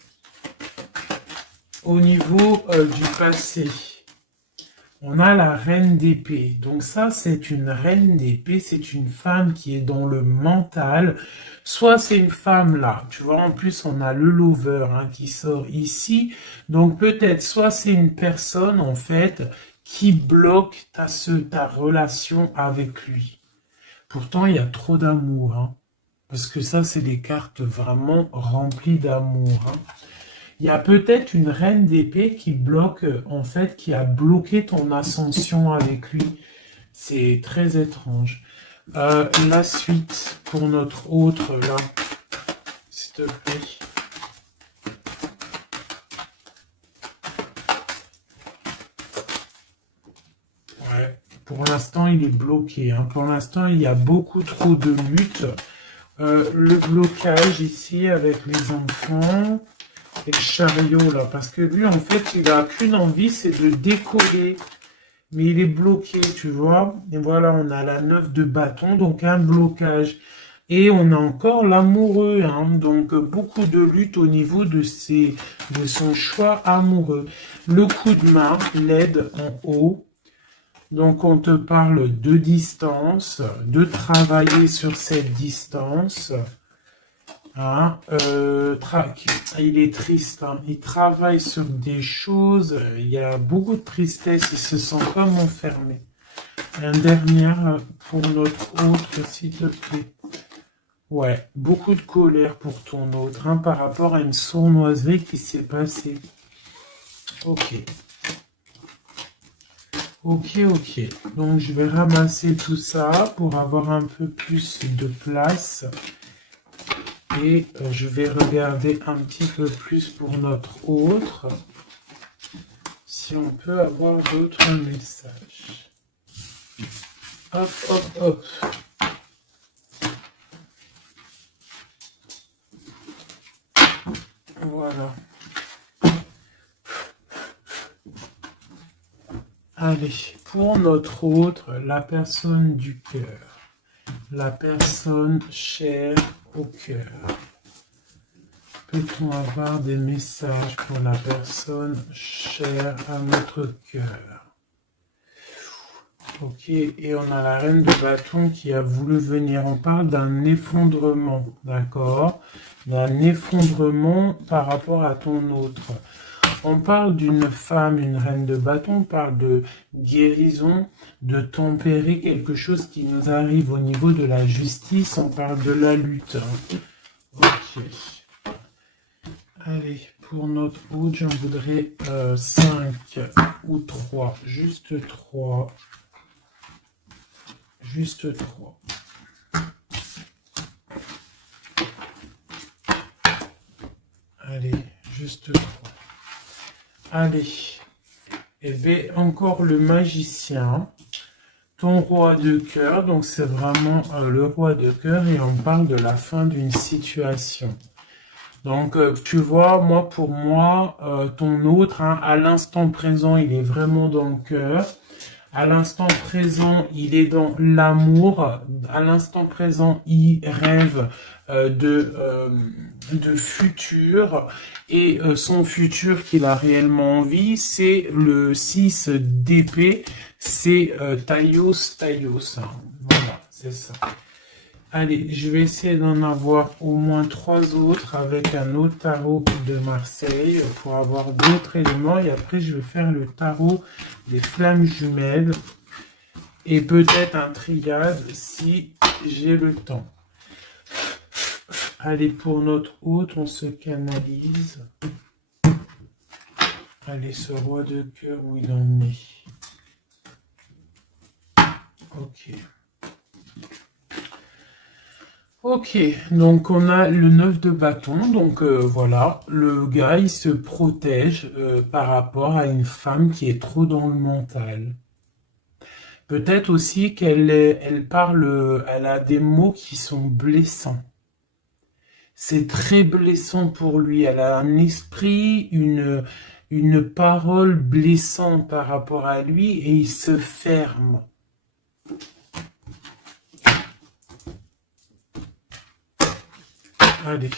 Au niveau du passé, on a la reine d'épée. Donc ça, c'est une reine d'épée, c'est une femme qui est dans le mental. Soit c'est une femme là, tu vois, en plus on a le lover, hein, qui sort ici. Donc peut-être, soit c'est une personne en fait qui bloque ta relation avec lui. Pourtant, il y a trop d'amour, hein. Parce que ça, c'est des cartes vraiment remplies d'amour, hein. Il y a peut-être une reine d'épée qui bloque, en fait, qui a bloqué ton ascension avec lui. C'est très étrange. La suite pour notre autre, là, s'il te plaît. Ouais, pour l'instant, il est bloqué, hein. Pour l'instant, il y a beaucoup trop de luttes. Le blocage ici avec les enfants. Et le chariot là, parce que lui en fait il a qu'une envie, c'est de décoller, mais il est bloqué, tu vois. Et voilà, on a la 9 de bâton, donc un blocage, et on a encore l'amoureux, hein, donc beaucoup de lutte au niveau de son choix amoureux. Le coup de main, l'aide en haut, donc on te parle de distance, de travailler sur cette distance. Hein, il est triste, hein. Il travaille sur des choses, il y a beaucoup de tristesse, il se sent comme enfermé. Un dernier pour notre autre, s'il te plaît. Ouais, beaucoup de colère pour ton autre, hein, par rapport à une sournoiserie qui s'est passée. Ok. Ok. Donc je vais ramasser tout ça pour avoir un peu plus de place. Et je vais regarder un petit peu plus pour notre autre, si on peut avoir d'autres messages. Hop. Voilà. Allez, pour notre autre, la personne du cœur. La personne chère au cœur. Peut-on avoir des messages pour la personne chère à notre cœur? Ok, et on a la reine de bâton qui a voulu venir. On parle d'un effondrement, d'accord? D'un effondrement par rapport à ton autre. On parle d'une femme, une reine de bâton, on parle de guérison, de tempérer quelque chose qui nous arrive au niveau de la justice, on parle de la lutte. Ok. Allez, pour notre autre, j'en voudrais 5 ou 3, juste 3. Juste 3. Allez, juste 3. Allez, et bien encore le magicien, ton roi de cœur, donc c'est vraiment le roi de cœur et on parle de la fin d'une situation. Donc, tu vois, moi, pour moi, ton autre, hein, à l'instant présent, il est vraiment dans le cœur. À l'instant présent, il est dans l'amour. À l'instant présent, il rêve de futur. Et son futur qu'il a réellement envie, c'est le 6 d'épée. C'est Taios. Voilà, c'est ça. Allez, je vais essayer d'en avoir au moins 3 autres avec un autre tarot de Marseille pour avoir d'autres éléments. Et après, je vais faire le tarot des flammes jumelles et peut-être un triade si j'ai le temps. Allez, pour notre hôte, on se canalise. Allez, ce roi de cœur, où il en est. Ok. Ok, donc on a le 9 de bâton, donc voilà, le gars il se protège par rapport à une femme qui est trop dans le mental. Peut-être aussi elle parle, elle a des mots qui sont blessants. C'est très blessant pour lui, elle a un esprit, une parole blessante par rapport à lui et il se ferme. Allez,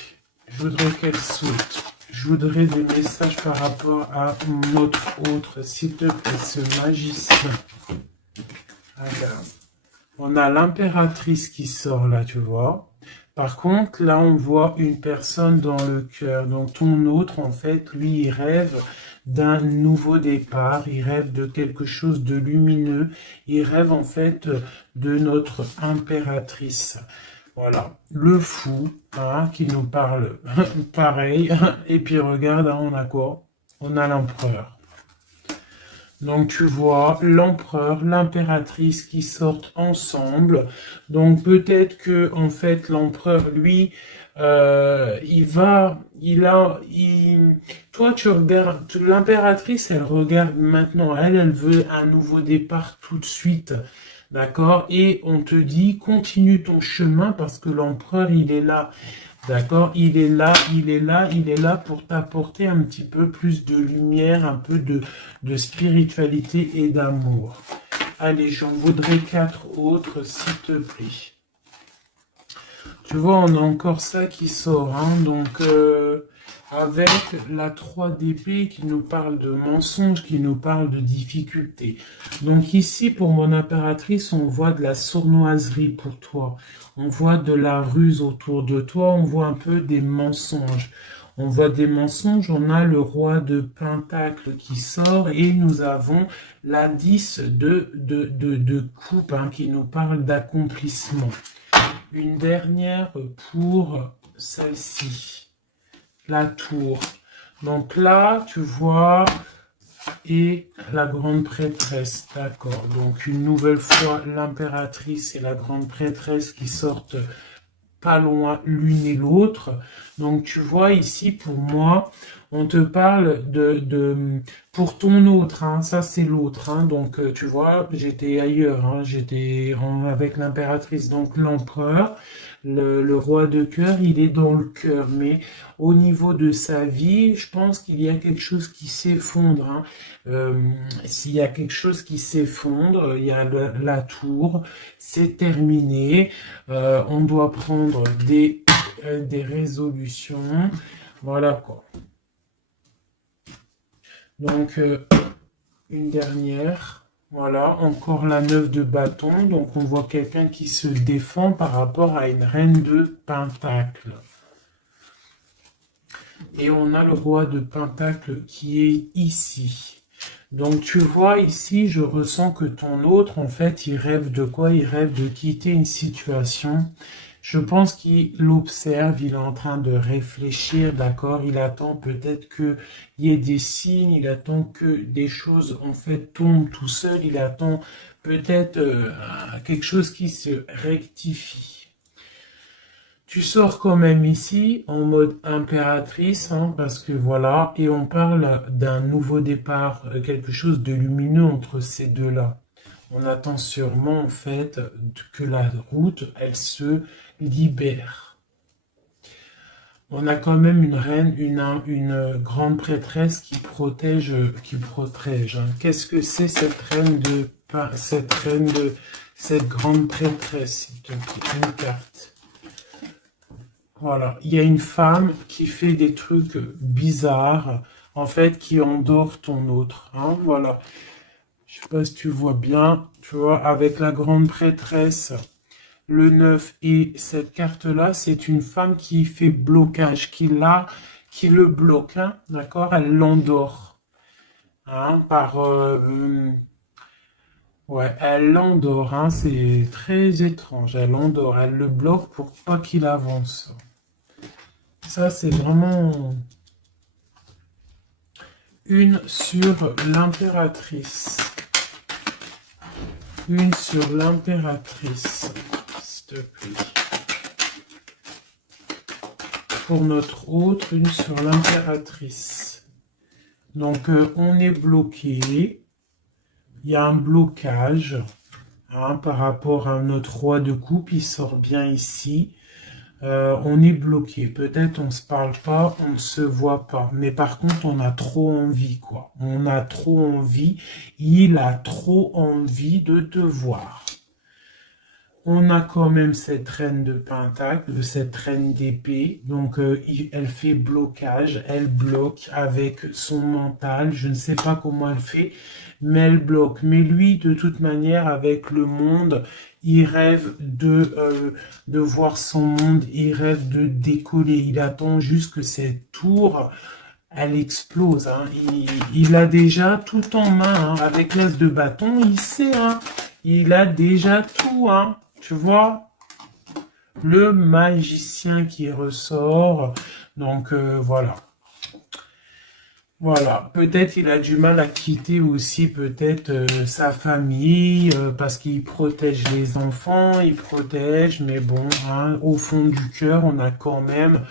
je voudrais qu'elle saute. Je voudrais des messages par rapport à notre autre, s'il te plaît, ce magicien. Alors, on a l'impératrice qui sort là, tu vois. Par contre, là, on voit une personne dans le cœur. Donc, ton autre, en fait, lui, il rêve d'un nouveau départ. Il rêve de quelque chose de lumineux. Il rêve, en fait, de notre impératrice. Voilà, le fou, hein, qui nous parle pareil. Et puis regarde, hein, on a quoi? On a l'empereur. Donc tu vois l'empereur, l'impératrice qui sortent ensemble. Donc peut-être que en fait l'empereur, lui, toi tu regardes, l'impératrice, elle regarde maintenant, elle veut un nouveau départ tout de suite. D'accord? Et on te dit, continue ton chemin parce que l'empereur, il est là. D'accord? Il est là pour t'apporter un petit peu plus de lumière, un peu de spiritualité et d'amour. Allez, j'en voudrais 4 autres, s'il te plaît. Tu vois, on a encore ça qui sort, hein, donc avec la 3 d'épée qui nous parle de mensonges, qui nous parle de difficultés. Donc ici, pour mon impératrice, on voit de la sournoiserie pour toi. On voit de la ruse autour de toi, on voit un peu des mensonges. On voit des mensonges, on a le roi de Pentacle qui sort et nous avons la 10 de coupe hein, qui nous parle d'accomplissement. Une dernière pour celle-ci, la tour. Donc là, tu vois, et la grande prêtresse, d'accord. Donc une nouvelle fois, l'impératrice et la grande prêtresse qui sortent pas loin l'une et l'autre. Donc tu vois ici, pour moi, on te parle pour ton autre, hein, ça c'est l'autre, hein, donc tu vois, j'étais ailleurs, hein, avec l'impératrice, donc l'empereur, le roi de cœur, il est dans le cœur, mais au niveau de sa vie, je pense qu'il y a quelque chose qui s'effondre, hein. S'il y a quelque chose qui s'effondre, il y a la tour, c'est terminé, on doit prendre des résolutions, voilà quoi. Donc, une dernière. Voilà, encore la 9 de bâton. Donc, on voit quelqu'un qui se défend par rapport à une reine de pentacle. Et on a le roi de pentacle qui est ici. Donc, tu vois ici, je ressens que ton autre, en fait, il rêve de quoi? Il rêve de quitter une situation. Je pense qu'il l'observe, il est en train de réfléchir, d'accord? Il attend peut-être qu'il y ait des signes, il attend que des choses, en fait, tombent tout seul, il attend peut-être quelque chose qui se rectifie. Tu sors quand même ici en mode impératrice, hein, parce que voilà, et on parle d'un nouveau départ, quelque chose de lumineux entre ces deux-là. On attend sûrement en fait que la route, elle se libère. On a quand même une reine, une grande prêtresse qui protège, hein. Qu'est-ce que c'est cette cette grande prêtresse, s'il te plaît, une carte. Voilà, il y a une femme qui fait des trucs bizarres, en fait, qui endort ton autre, hein, voilà. Je sais pas si tu vois bien, tu vois, avec la grande prêtresse, le 9 et cette carte-là, c'est une femme qui fait blocage, qui le bloque, hein, d'accord? Elle l'endort, hein, ouais, elle l'endort, hein, c'est très étrange, elle l'endort, elle le bloque pour pas qu'il avance. Ça, c'est vraiment une sur l'impératrice. Une sur l'impératrice, s'il te plaît. Pour notre autre, une sur l'impératrice. Donc, on est bloqué. Il y a un blocage, hein, par rapport à notre roi de coupe. Il sort bien ici. On est bloqué. Peut-être on se parle pas, on ne se voit pas. Mais par contre, on a trop envie, quoi. On a trop envie. Il a trop envie de te voir. On a quand même cette reine de pentacle, cette reine d'épée. Donc, elle fait blocage. Elle bloque avec son mental. Je ne sais pas comment elle fait, mais elle bloque. Mais lui, de toute manière, avec le monde, il rêve de voir son monde. Il rêve de décoller. Il attend juste que cette tour, elle explose, hein. Il a déjà tout en main, hein. Avec l'as de bâton, il sait, hein. Il a déjà tout, hein. Tu vois, le magicien qui ressort. Donc, voilà. Voilà, peut-être il a du mal à quitter aussi peut-être sa famille parce qu'il protège les enfants, il protège, mais bon, hein, au fond du cœur, on a quand même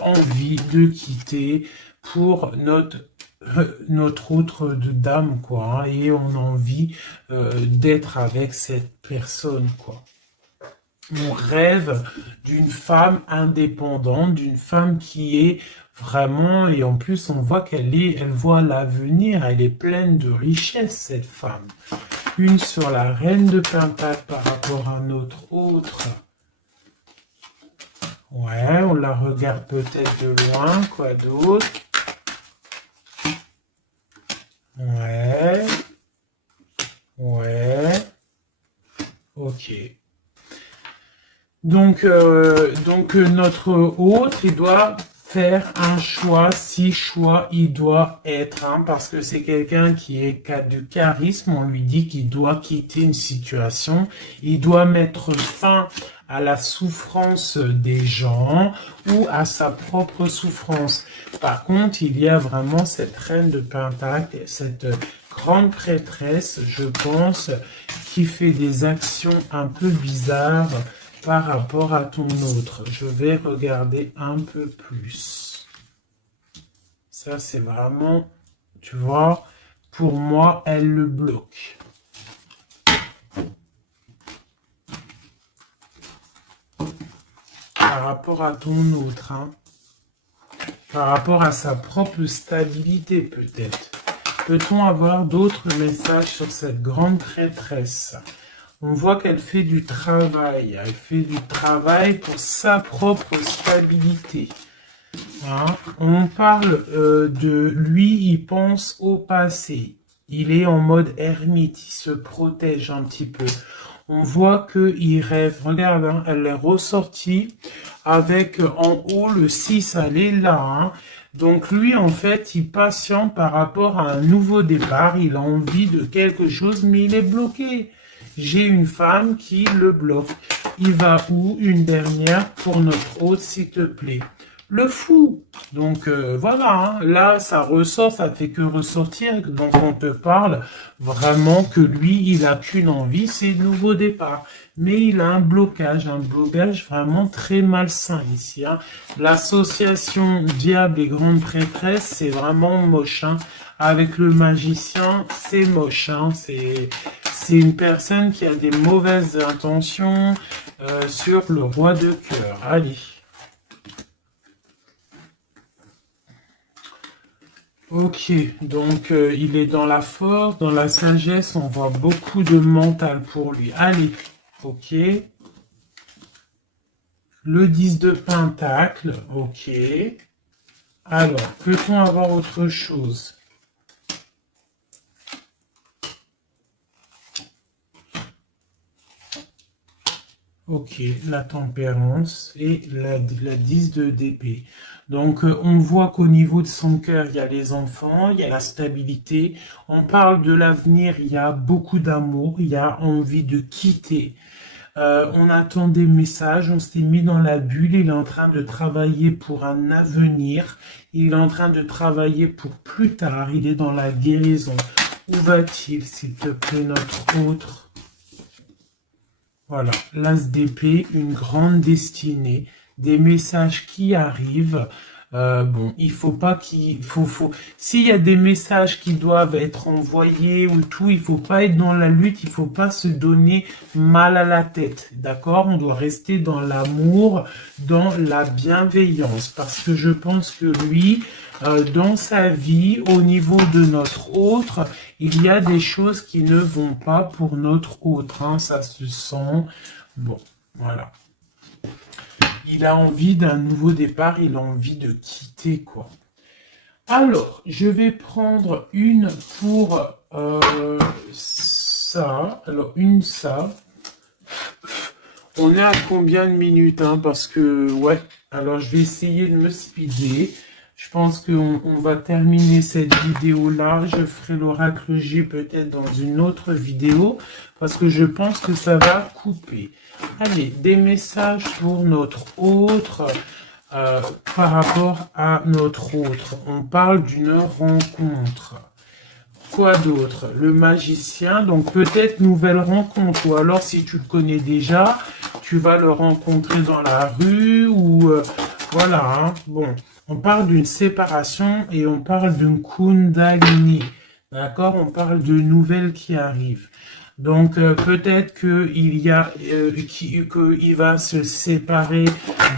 envie de quitter pour notre autre de dame, quoi, hein, et on a envie d'être avec cette personne, quoi. On rêve d'une femme indépendante, d'une femme qui est vraiment, et en plus on voit elle voit l'avenir, elle est pleine de richesse, cette femme. Une sur la reine de Pentacle par rapport à notre autre. Ouais, on la regarde peut-être de loin, quoi d'autre? Ouais. Ouais. Ok. Donc notre hôte, il doit faire un choix, si choix il doit être, hein, parce que c'est quelqu'un qui est de charisme, on lui dit qu'il doit quitter une situation, il doit mettre fin à la souffrance des gens ou à sa propre souffrance. Par contre, il y a vraiment cette reine de Pentacle, cette grande prêtresse, je pense, qui fait des actions un peu bizarres par rapport à ton autre. Je vais regarder un peu plus. Ça, c'est vraiment, tu vois, pour moi, elle le bloque. Par rapport à ton autre, hein. Par rapport à sa propre stabilité, peut-être. Peut-on avoir d'autres messages sur cette grande prêtresse? On voit qu'elle fait du travail. Elle fait du travail pour sa propre stabilité. Hein? On parle de lui, il pense au passé. Il est en mode ermite, il se protège un petit peu. On voit qu'il rêve. Regarde, hein, elle est ressortie avec en haut le 6, elle est là. Hein. Donc lui, en fait, il patiente par rapport à un nouveau départ. Il a envie de quelque chose, mais il est bloqué. J'ai une femme qui le bloque. Il va où? Une dernière pour notre hôte, s'il te plaît. Le fou. Donc voilà, hein. Là, ça ressort, ça fait que ressortir. Donc on te parle vraiment que lui, il a qu'une envie, c'est le nouveau départ. Mais il a un blocage vraiment très malsain ici. Hein. L'association diable et grande prêtresse, c'est vraiment moche. Hein. Avec le magicien, c'est moche. Hein. C'est une personne qui a des mauvaises intentions sur le roi de cœur. Allez. Ok, donc il est dans la force, dans la sagesse, on voit beaucoup de mental pour lui. Allez, ok. Le 10 de pentacle, ok. Alors, peut-on avoir autre chose? Ok, la tempérance et la 10 de d'épée. Donc, on voit qu'au niveau de son cœur, il y a les enfants, il y a la stabilité. On parle de l'avenir, il y a beaucoup d'amour, il y a envie de quitter. On attend des messages, on s'est mis dans la bulle, il est en train de travailler pour un avenir, il est en train de travailler pour plus tard, il est dans la guérison. Où va-t-il, s'il te plaît, notre autre? Voilà, l'as d'épée, une grande destinée, des messages qui arrivent. Bon, il faut pas s'il y a des messages qui doivent être envoyés ou tout, il faut pas être dans la lutte, il faut pas se donner mal à la tête, d'accord? On doit rester dans l'amour, dans la bienveillance, parce que je pense que lui, dans sa vie, au niveau de notre autre, il y a des choses qui ne vont pas pour notre autre, hein, ça se sent. Bon, voilà. Il a envie d'un nouveau départ, il a envie de quitter, quoi. Alors, je vais prendre une pour ça. Alors, une ça. On est à combien de minutes, hein, parce que, ouais. Alors, je vais essayer de me speeder. Je pense qu'on va terminer cette vidéo-là. Je ferai l'oracle G peut-être dans une autre vidéo, parce que je pense que ça va couper. Allez, des messages pour notre autre, par rapport à notre autre. On parle d'une rencontre. Quoi d'autre? Le magicien, donc peut-être nouvelle rencontre, ou alors si tu le connais déjà, tu vas le rencontrer dans la rue, ou voilà, hein. Bon, on parle d'une séparation et on parle d'une kundalini, d'accord? On parle de nouvelles qui arrivent. Donc peut-être qu'il y a qu'il va se séparer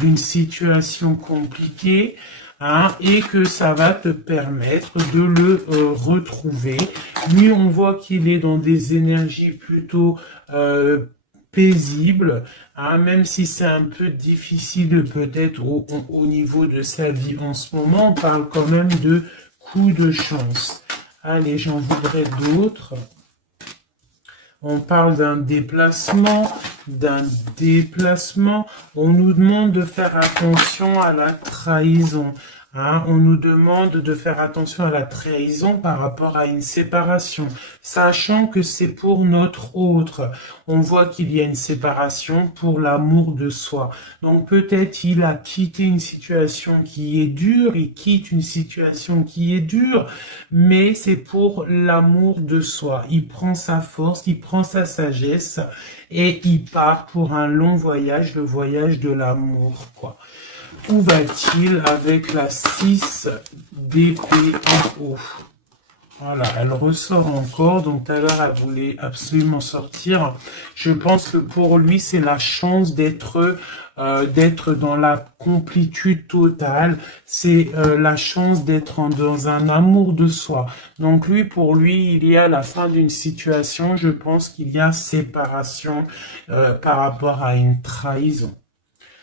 d'une situation compliquée, hein, et que ça va te permettre de le retrouver. Lui, on voit qu'il est dans des énergies plutôt paisibles, hein, même si c'est un peu difficile peut-être au niveau de sa vie en ce moment, on parle quand même de coups de chance. Allez, j'en voudrais d'autres. On parle d'un déplacement, d'un déplacement. On nous demande de faire attention à la trahison. Hein, on nous demande de faire attention à la trahison par rapport à une séparation, sachant que c'est pour notre autre. On voit qu'il y a une séparation pour l'amour de soi. Donc peut-être il a quitté une situation qui est dure, il quitte une situation qui est dure, mais c'est pour l'amour de soi. Il prend sa force, il prend sa sagesse et il part pour un long voyage, le voyage de l'amour, quoi. Où va-t-il avec la 6 d'épée en haut? Voilà, elle ressort encore, donc tout à l'heure elle voulait absolument sortir. Je pense que pour lui c'est la chance d'être dans la complétude totale, c'est la chance d'être dans un amour de soi. Donc lui, pour lui, il y a la fin d'une situation, je pense qu'il y a séparation par rapport à une trahison.